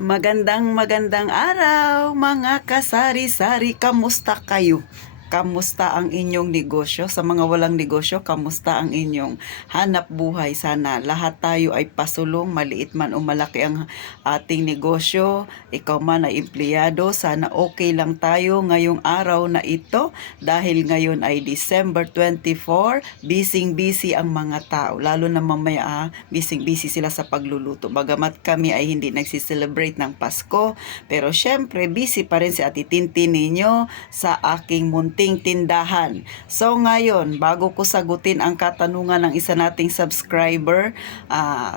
Magandang araw mga kasari-sari, kamusta kayo? Kamusta ang inyong negosyo? Sa mga walang negosyo, kamusta ang inyong hanap buhay? Sana lahat tayo ay pasulong, maliit man o malaki ang ating negosyo. Ikaw man ay empleyado, sana okay lang tayo ngayong araw na ito dahil ngayon ay December 24, busy ang mga tao. Lalo na mamaya, busy sila sa pagluluto. Bagamat kami ay hindi nagsiselebrate ng Pasko, pero syempre busy pa rin si Ate Tintin ninyo sa aking munting tindahan. So ngayon, bago ko sagutin ang katanungan ng isa nating subscriber,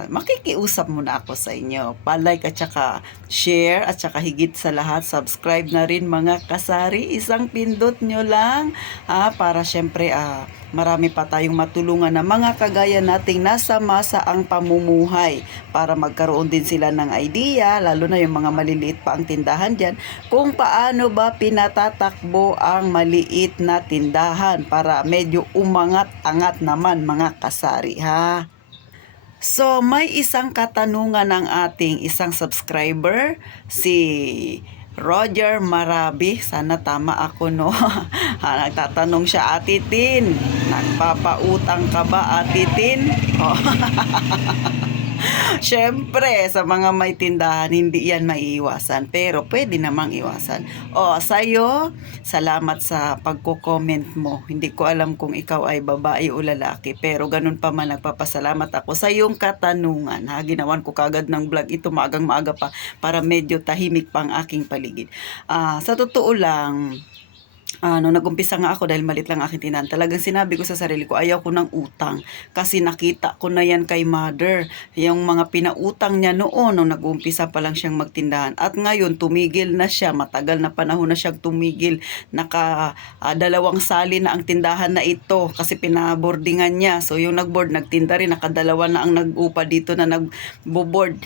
makikiusap muna ako sa inyo. Palike at saka share at saka higit sa lahat, subscribe na rin mga kasari. Isang pindot nyo lang para syempre marami pa tayong matulungan na mga kagaya nating nasa masa ang pamumuhay para magkaroon din sila ng idea, lalo na yung mga maliliit pa ang tindahan dyan, kung paano ba pinatatakbo ang maliit na tindahan para medyo umangat-angat naman mga kasari ha. So, may isang katanungan ng ating isang subscriber, si Roger Marabi. Sana tama ako, no? Nagtatanong siya, Ate Tin, nagpapautang ka ba, Ate Tin? Oh. Siyempre, sa mga may tindahan, hindi yan maiiwasan. Pero pwede namang iwasan. Sa'yo, salamat sa pagko-comment mo. Hindi ko alam kung ikaw ay babae o lalaki. Pero ganun pa man, nagpapasalamat ako sa iyong katanungan. Ginawan ko kagad ng vlog ito maagang maaga pa para medyo tahimik pa ang aking paligid. Sa totoo lang, nung nag-umpisa nga ako dahil malit lang aking tindahan, talagang sinabi ko sa sarili ko, ayaw ko ng utang. Kasi nakita ko na yan kay mother. Yung mga pinautang niya noon, nung nag-umpisa pa lang siyang magtindahan. At ngayon, tumigil na siya. Matagal na panahon na siyang tumigil. Dalawang sali na ang tindahan na ito kasi pinaboardingan niya. So, yung nag-board, nagtinda rin. Nakadalawa na ang nag-upa dito na nag-board.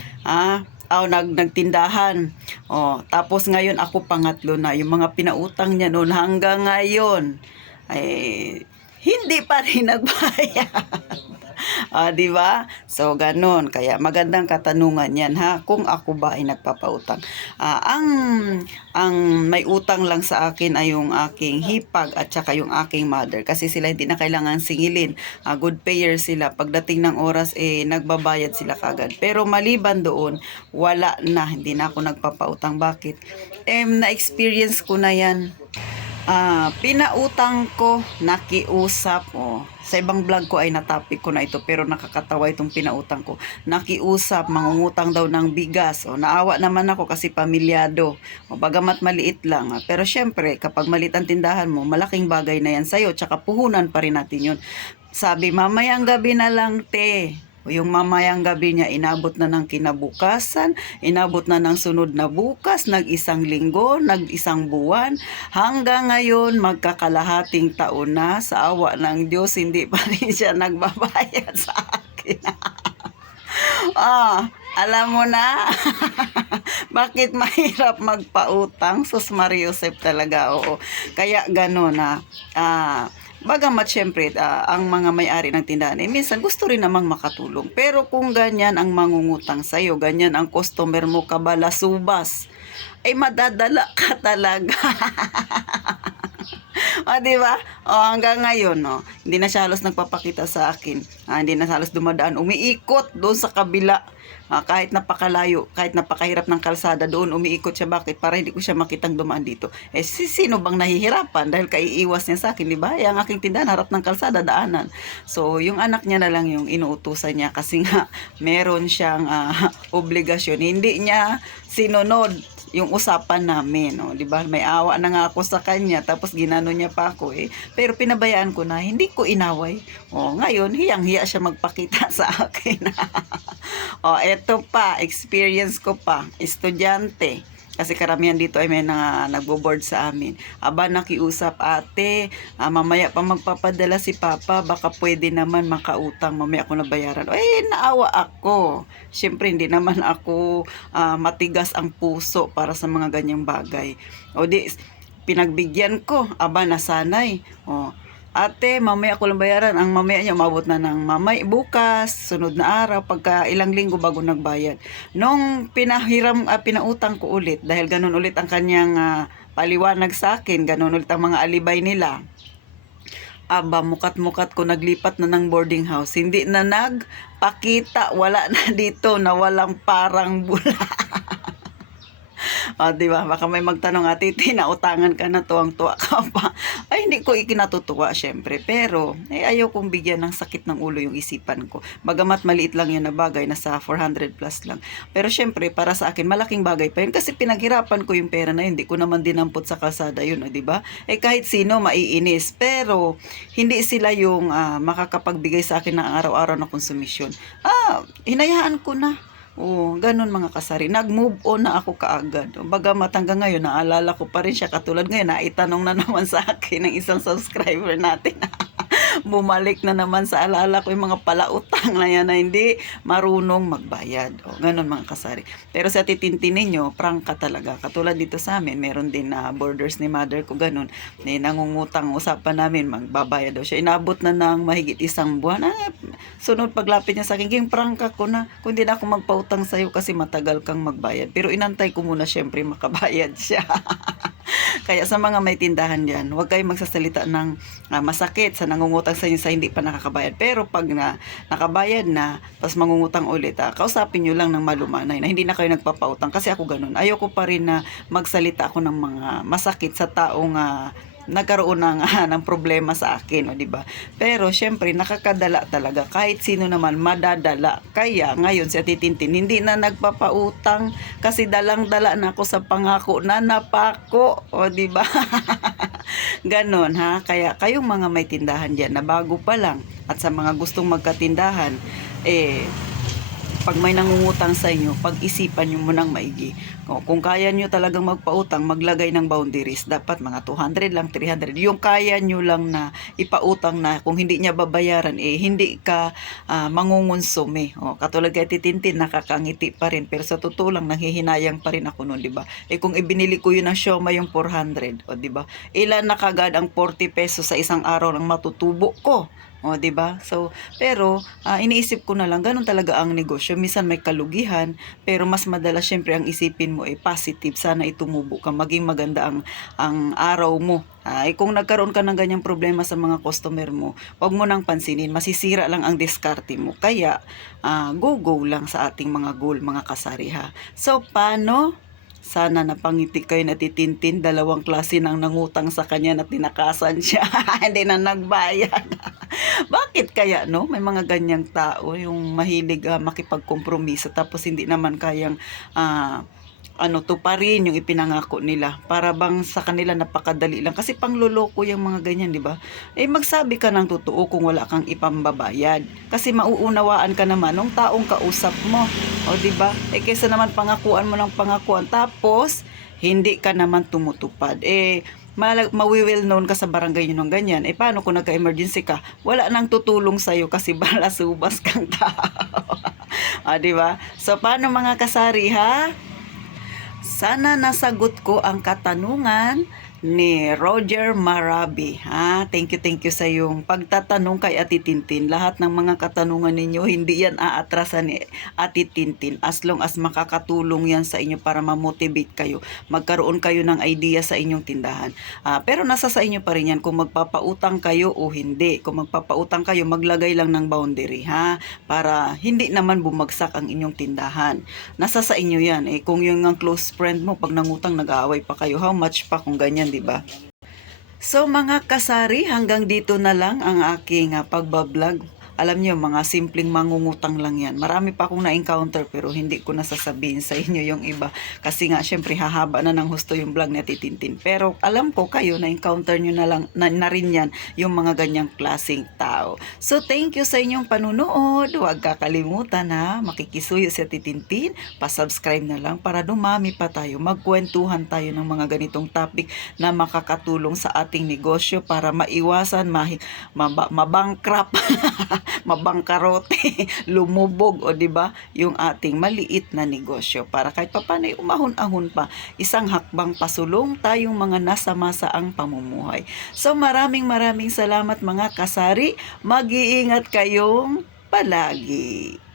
Nagtindahan. Tapos ngayon ako pangatlo na. Yung mga pinautang niya noon hanggang ngayon ay hindi pa rin nagbayad. Di ba? So ganun. Kaya magandang katanungan 'yan ha. Kung ako ba ay nagpapautang. Ang may utang lang sa akin ay yung aking hipag at saka yung aking mother kasi sila hindi na kailangan singilin. Good payer sila. Pagdating ng oras nagbabayad sila kagad. Pero maliban doon, wala na, hindi na ako nagpapautang. Bakit? Na-experience ko na 'yan. Pinautang ko, nakiusap. Sa ibang vlog ko ay natapik ko na ito pero nakakatawa itong pinautang ko. Nakiusap, mangungutang daw ng bigas. Naawa naman ako kasi pamilyado. Bagamat maliit lang. Pero syempre, kapag maliit ang tindahan mo, malaking bagay na yan sa'yo. Tsaka puhunan pa rin natin yun. Sabi, mamayang gabi na lang, te. Yung mamayang gabi niya, inabot na ng kinabukasan, inabot na ng sunod na bukas, nag-isang linggo, nag-isang buwan, hanggang ngayon, magkakalahating taon na, sa awa ng Diyos, hindi pa rin siya nagbabayad sa akin. Alam mo na, bakit mahirap magpautang? Sus Mariusep talaga, oo. Kaya gano'n bagamat syempre, ang mga may-ari ng tindahan, minsan gusto rin namang makatulong. Pero kung ganyan ang mangungutang sa'yo, ganyan ang customer mo, kabalasubas, ay madadala ka talaga. Diba? Hanggang ngayon, hindi na siya halos nagpapakita sa akin. Hindi na halos dumadaan. Umiikot doon sa kabila. Kahit napakalayo, kahit napakahirap ng kalsada, doon umiikot siya. Bakit? Para hindi ko siya makitang dumaan dito. Sino bang nahihirapan? Dahil kaiiwas niya sa akin, di ba? Ang aking tindahan, harap ng kalsada, daanan. So, yung anak niya na lang yung inuutusan niya kasi nga, meron siyang obligasyon. Hindi niya sinunod yung usapan namin, di ba? May awa na nga ako sa kanya, tapos ginano niya pa ako Pero pinabayaan ko na, hindi ko inaway. Ngayon, hiyang-hiya siya magpakita sa akin. Eto pa, experience ko pa, estudyante. Kasi karamihan dito ay may nagbo-board sa amin. Nakiusap, ate, mamaya pa magpapadala si papa, baka pwede naman makautang, mamaya ako nabayaran. Naawa ako. Siyempre, hindi naman ako matigas ang puso para sa mga ganyang bagay. Pinagbigyan ko, nasanay. ate, mamaya ko lang bayaran. Ang mamaya niya, umabot na ng bukas, sunod na araw, pagka ilang linggo bago nagbayad. Nung pinautang ko ulit, dahil ganun ulit ang kanyang paliwanag sa akin, ganun ulit ang mga alibay nila. Aba, mukat-mukat ko naglipat na ng boarding house. Hindi na nagpakita, wala na dito na walang parang bula. O, di ba? Baka may magtanong, ate, tinautangan ka na, tuwang-tuwa ka pa. Ay, hindi ko ikinatutuwa, syempre. Pero, ayaw kong bigyan ng sakit ng ulo yung isipan ko. Bagamat maliit lang yun na bagay, nasa 400 plus lang. Pero, syempre, para sa akin, malaking bagay pa yun. Kasi pinaghirapan ko yung pera na yun. Hindi ko naman dinampot sa kalsada yun, di ba? Kahit sino, maiinis. Pero, hindi sila yung makakapagbigay sa akin ng araw-araw na konsumisyon. Hinayaan ko na. Ganun mga kasari. Nag-move on na ako kaagad. Bagamat hanggang ngayon, naalala ko pa rin siya. Katulad ngayon, naitanong na naman sa akin ng isang subscriber natin. Bumalik na naman sa alala ko yung mga palautang na yan na hindi marunong magbayad. Ganun mga kasari. Pero sa titintin ninyo, prangka talaga. Katulad dito sa amin, meron din na borders ni mother ko, ganun. Nangungutang, usapan namin, magbabayad daw siya. Inabot na ng mahigit isang buwan. Sunod paglapit niya sa akin, ging prangka ko na. Kung di na ako magpautang sa'yo kasi matagal kang magbayad. Pero inantay ko muna syempre makabayad siya. Kaya sa mga may tindahan dyan, huwag kayong magsasalita ng masakit sa nangungutang sa inyo sa hindi pa nakakabayad. Pero pag nakabayad na, pas mangungutang ulit, kausapin nyo lang ng malumanay na hindi na kayo nagpapautang. Kasi ako ganun. Ayoko pa rin na magsalita ako ng mga masakit sa taong nagkaroon ng problema sa akin, di ba? Pero syempre nakakadala talaga, kahit sino naman madadala. Kaya ngayon si Ate Tintin hindi na nagpapautang kasi dalang-dala na ako sa pangako na napako, di ba? Ganon ha. Kaya kayong mga may tindahan diyan na bago pa lang at sa mga gustong magkatindahan, pag may nangungutang sa inyo, pag-isipan nyo munang maigi. Kung kaya nyo talagang magpautang, maglagay ng boundaries. Dapat mga 200 lang, 300. Yung kaya nyo lang na ipautang na kung hindi niya babayaran, hindi ka mangungonsume. Katulad kay Titintin, nakakangiti pa rin. Pero sa totoo lang, nanghihinayang pa rin ako noon, di ba? Kung ibinili ko yun ng siomay yung 400, di ba? Ilan na kagad ang 40 pesos sa isang araw ng matutubo ko. 'Di ba? So, pero iniisip ko na lang ganun talaga ang negosyo. Minsan may kalugihan, pero mas madalas syempre ang isipin mo positive. Sana itumubo ka, maging maganda ang araw mo. Kung nagkaroon ka ng ganyang problema sa mga customer mo, wag mo nang pansinin, masisira lang ang diskarte mo. Kaya go lang sa ating mga goal, mga kasari ha. So, paano? Sana napangiti kayo na Titintin, dalawang klase nang nangutang sa kanya na tinakasan siya. Hindi na nagbayad. Bakit kaya, no? May mga ganyang tao, yung mahilig makipagkompromiso tapos hindi naman kayang tuparin yung ipinangako nila. Para bang sa kanila napakadali lang. Kasi pangloloko yung mga ganyan, di ba? Magsabi ka ng totoo kung wala kang ipambabayad. Kasi mauunawaan ka naman ng taong kausap mo. Di ba? Kaysa naman pangakuan mo ng pangakuan. Tapos, hindi ka naman tumutupad. Mawi-well known ka sa barangay nyo ng ganyan. Paano kung nagka-emergency ka? Wala nang tutulong sa'yo kasi balasubas kang tao. Di ba? So, paano mga kasari, ha? Sana nasagot ko ang katanungan ni Roger Marabi. Thank you sa iyong pagtatanong kay Ate Tintin. Lahat ng mga katanungan ninyo, hindi yan aatrasan ni Ate Tintin. As long as makakatulong yan sa inyo para ma-motivate kayo. Magkaroon kayo ng idea sa inyong tindahan. Pero nasa sa inyo pa rin yan kung magpapautang kayo o hindi. Kung magpapautang kayo, maglagay lang ng boundary. Para hindi naman bumagsak ang inyong tindahan. Nasa sa inyo yan. Kung yung close friend mo, pag nangutang, nag-aaway pa kayo, how much pa kung ganyan, di ba? So mga kasari, hanggang dito na lang ang aking pagbablog. Alam niyo, mga simpleng mangungutang lang yan. Marami pa akong na-encounter pero hindi ko nasasabihin sa inyo yung iba. Kasi nga, syempre, hahaba na ng husto yung vlog ni Titintin. Pero alam ko kayo, na-encounter nyo na rin yan yung mga ganyang klaseng tao. So, thank you sa inyong panunood. Huwag kakalimutan makikisuyo si Titintin. Pa-subscribe na lang para dumami pa tayo. Magkwentuhan tayo ng mga ganitong topic na makakatulong sa ating negosyo para maiwasan, mabankrupt. mabangkarote, lumubog, o 'di ba, yung ating maliit na negosyo para kahit papaano ay umahon-ahon pa, isang hakbang pasulong tayong mga nasa masaang pamumuhay. So maraming salamat mga kasari, mag-iingat kayong palagi.